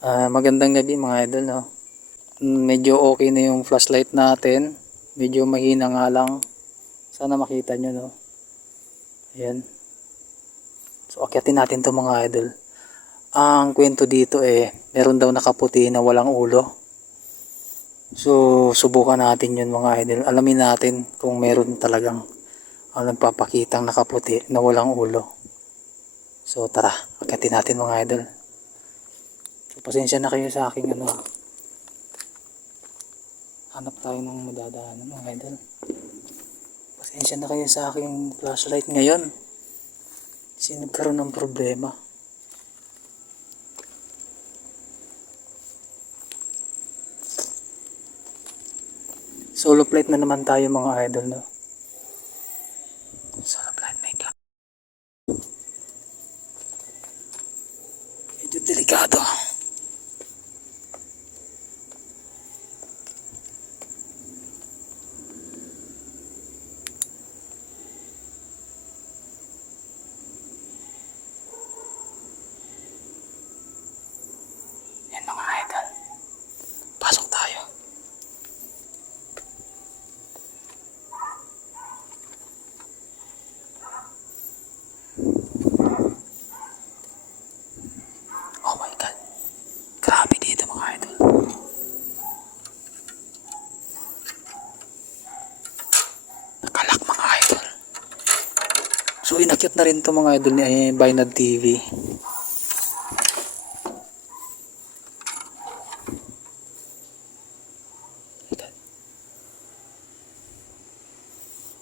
Magandang gabi mga idol, no? Medyo okay na yung flashlight natin. Medyo mahina nga lang. Sana makita nyo, no? Ayan. So akyatin natin to mga idol. Ang kwento dito meron daw nakaputi na walang ulo. So subukan natin yun mga idol. Alamin natin kung meron talagang nagpapakitang nakaputi na walang ulo. So tara, akyatin natin mga idol. So pasensya na kayo sa aking hanap tayo ng madadaanan mga idol. Pasensya na kayo sa aking flashlight ngayon. Kasi nagkaroon ng problema. Solo flight na naman tayo mga idol, no? Solo flight night lang. Medyo delikado. Yan mga idol. Pasok tayo. Oh my God. Grabe dito mga idol. Nakalak mga idol. So inakyat na rin to mga idol ni Binad TV.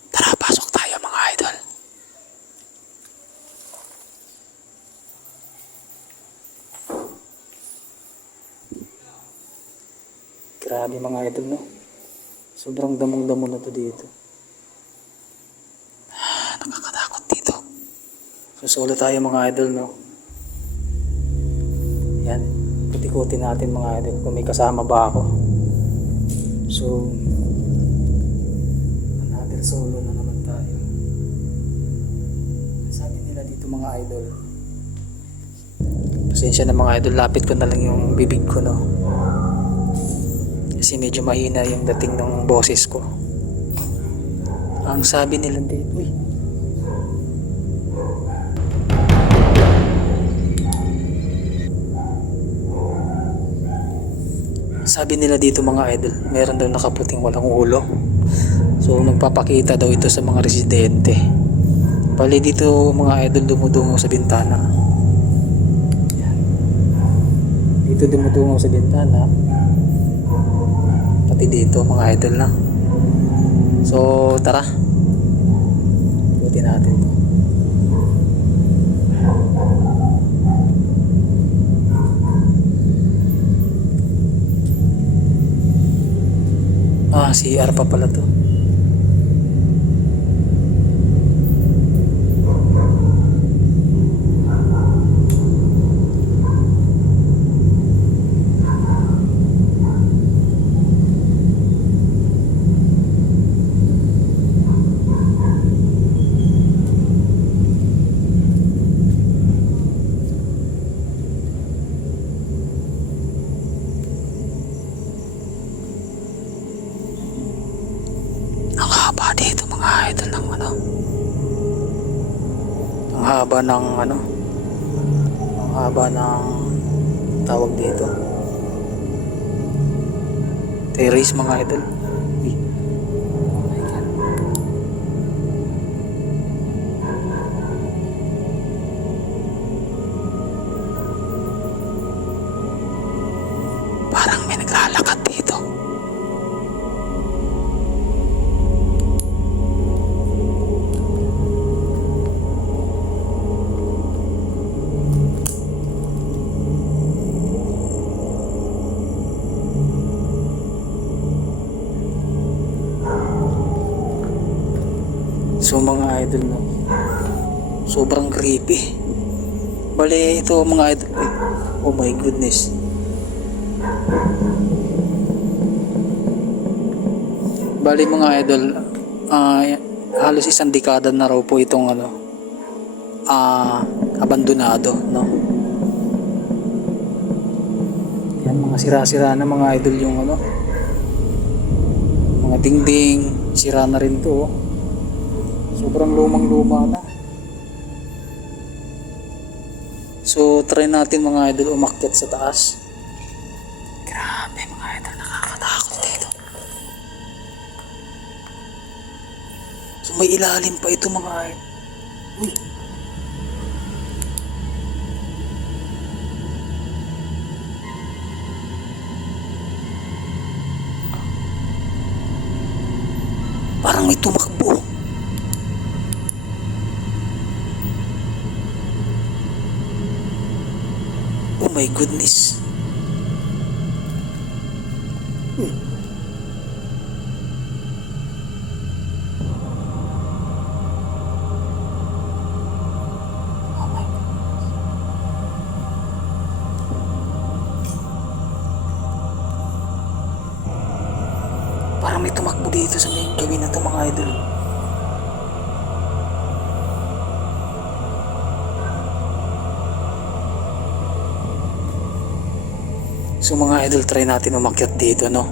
Tara, pasok tayo mga idol. Grabe mga idol, no? Sobrang damong-damo na to dito. Nakakatakot dito. So solo tayo mga idol, no? Yan. Kuti-kuti natin mga idol kung may kasama ba ako. So another solo na naman tayo. Sabi nila dito mga idol. Pasensya na mga idol, lapit ko na lang yung bibig ko, no? Kasi medyo mahina yung dating ng boses ko. Ang sabi nila dito, uy. Sabi nila dito mga idol, meron daw nakaputing walang ulo. So nagpapakita daw ito sa mga residente. Bali dito mga idol dumudungaw sa bintana. Yan. Dito dumudungaw sa bintana. Pati dito mga idol na. So tara. Ikutin natin to. CR pa pala to. Haba dito mga idol ng ang haba ng ang haba ng tawag dito terrace mga idol. Oh my God. Parang may naglalakad dito. So mga idol, no, sobrang creepy. Bali ito mga idol, oh my goodness. Bali mga idol, halos isang dekada na raw po itong abandonado, no? mga sira-sira na mga idol yung ano, mga dingding, sira na rin to oh. Sobrang lumang-luma na. So try natin mga idol umakyat sa taas. Grabe mga idol, nakakatakot dito. So may ilalim pa ito mga idol. Uy. Parang may tumakbo. Oh my goodness. Oh my God. Parang may tumakbo dito sa may gawin na ito mga idol. So mga idol, try natin umakyat dito, no?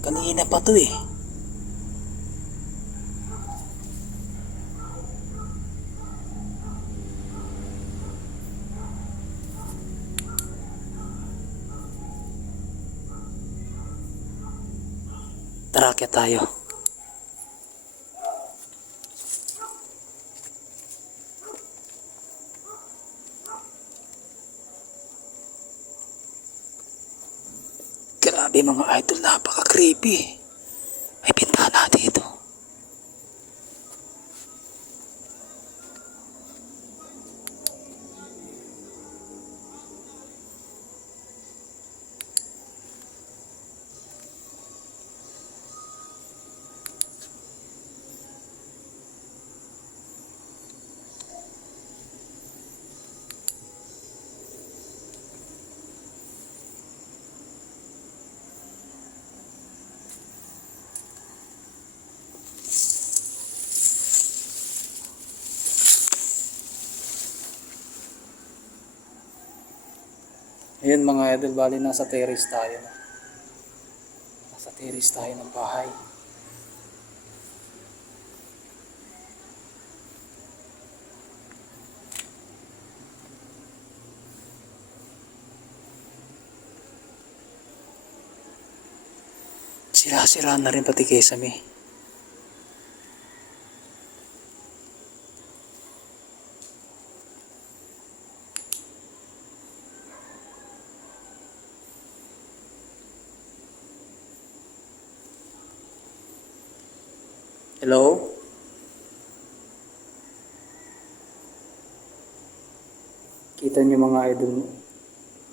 Kanina pa to eh. Tara, akyat tayo. Grabe mga idol, napaka-creepy. May bintana dito. Ayun mga idol, bali nasa terrace tayo. Nasa terrace tayo ng bahay. Sira-sira na rin pati kesame. Hello? Kita niyo mga idol.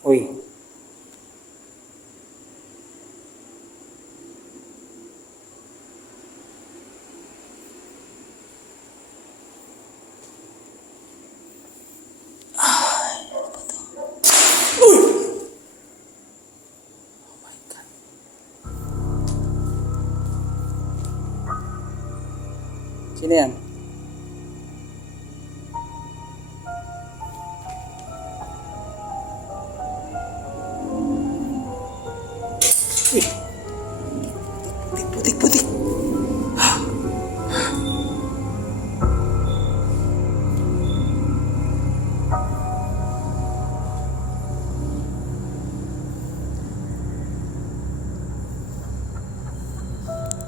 Uy. Ano ba to? Uy! Oh my God. Sino yan? Uy! Putik, putik, putik!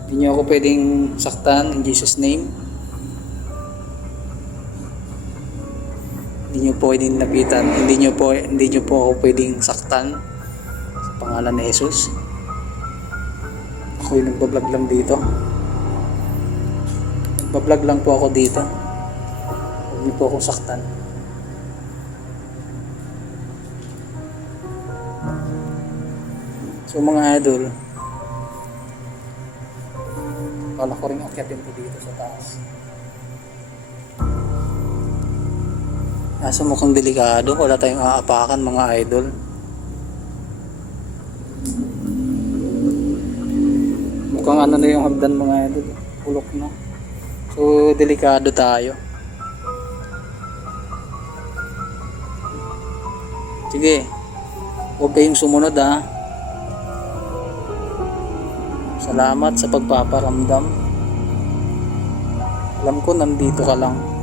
Hindi niyo ako pwedeng saktan in Jesus' name. Hindi niyo po pwedeng lapitan. Hindi niyo po ako pwedeng saktan sa pangalan ni Jesus. Ako yung nagbablog lang dito. Nagbablog lang po ako dito. Huwag niyo po akong saktan. So mga idol, wala ko rin akyatin po dito sa taas. Kaso mukhang delikado, wala tayong aapakan mga idol. Mukhang ano na yung hagdan mga idol, pulok na. So delikado tayo. Sige, huwag kayong sumunod ha. Salamat sa pagpaparamdam. Alam ko nandito ka lang.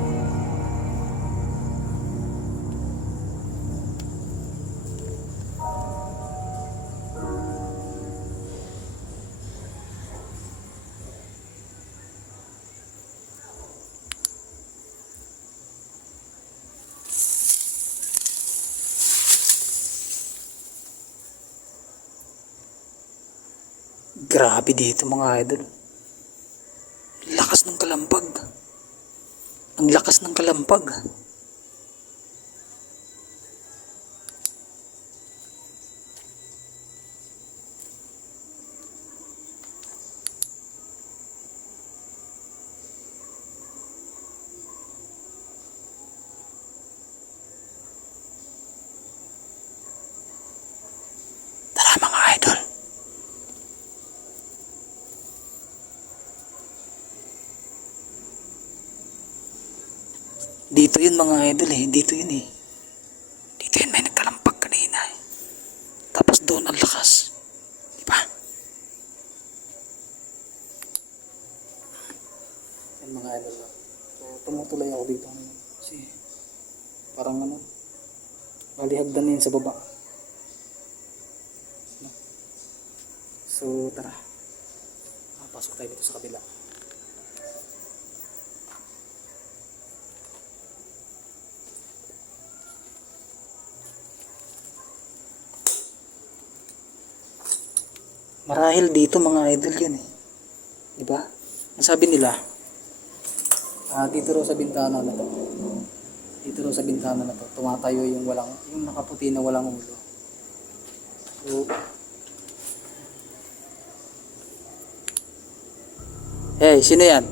Grabe dito mga idol. Lakas ng kalampag. Ang lakas ng kalampag. Tara mga idol. Dito yun mga idol eh. Dito yun eh. Dito yun, may nagkalampag kanina eh. Tapos doon ang lakas. Diba? Yan mga idol. So tumutuloy ako dito. Kasi parang ano, balihagdan na yun sa baba. So tara. Pasok tayo dito sa kabila. Marahil dito mga idol yun eh. Diba? Ang sabi nila, dito raw sa bintana na to. Dito raw sa bintana na to. Tumatayo yung nakaputi na walang ulo. So, hey, sino yan?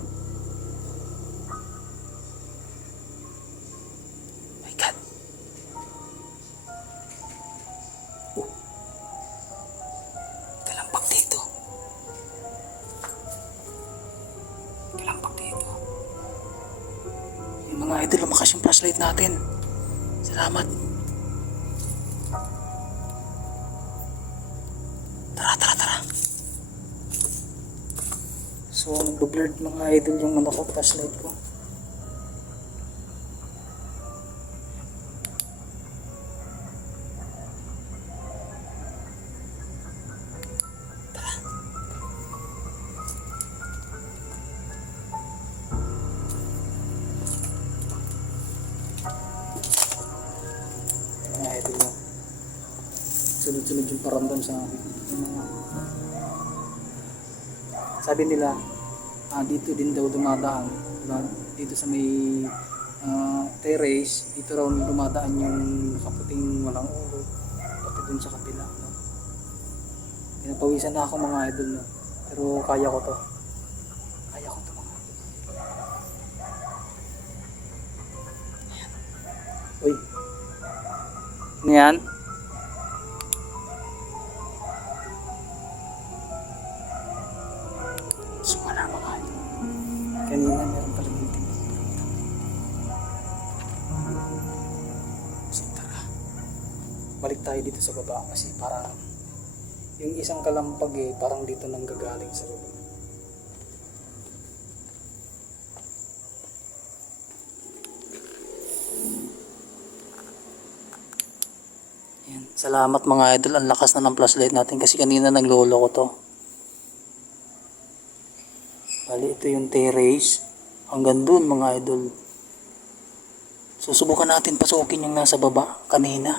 My God. Kalampag dito. Kalampag dito. Yung mga idol, lumakas yung flashlight natin. Salamat. Tara. So, nag-blurred mga idol yung ano ko, flashlight ko. Mga idol mo. Sunod-sunod yung paramdam sa akin. Sabi nila, dito din daw dumadaan. Diba? Dito sa may terrace, dito raw dumadaan yung nakaputing walang ulo. Pati dun sa kapila. No? Pinapawisan na ako mga idol. No? Pero kaya ko to. Kaya ko to mga idol. Ayan. Uy. Ano yan? So wala mga idol. Kanina meron pala yung timbang. So tara. Balik tayo dito sa baba kasi parang yung isang kalampag eh parang dito nang gagaling sa baba. Yan. Salamat mga idol. Ang lakas na ng flashlight natin kasi kanina naglolo ko to. Bali, ito yung terrace. Hanggang dun mga idol. Susubukan natin pasukin yung nasa baba kanina.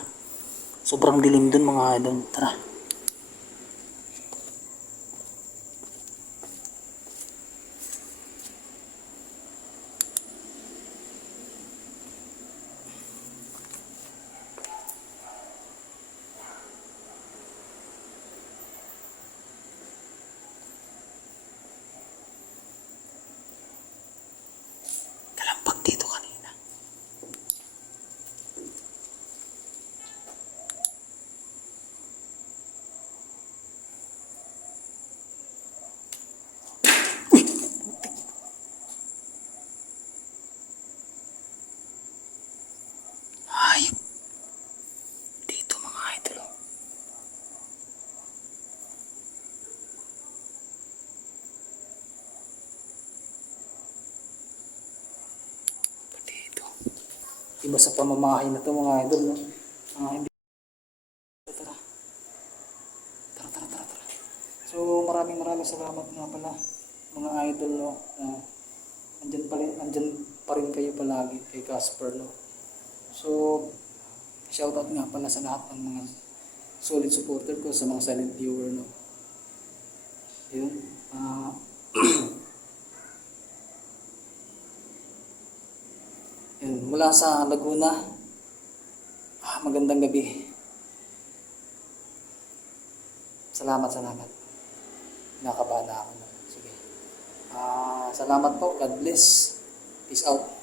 Sobrang dilim dun mga idol. Tara. Kalampag dito kanina. Iba sa pamamahay na to mga idol, no? Hindi. Tara. Tara. So maraming salamat nga pala mga idol, no? Andyan pa rin kayo palagi kay Casper, no? So shoutout nga pala sa lahat ng mga solid supporter ko, sa mga silent viewer, no? Yun. Yun, mula sa Laguna. Magandang gabi. Salamat. Nakabahan na ako. Sige. Salamat po. God bless. Peace out.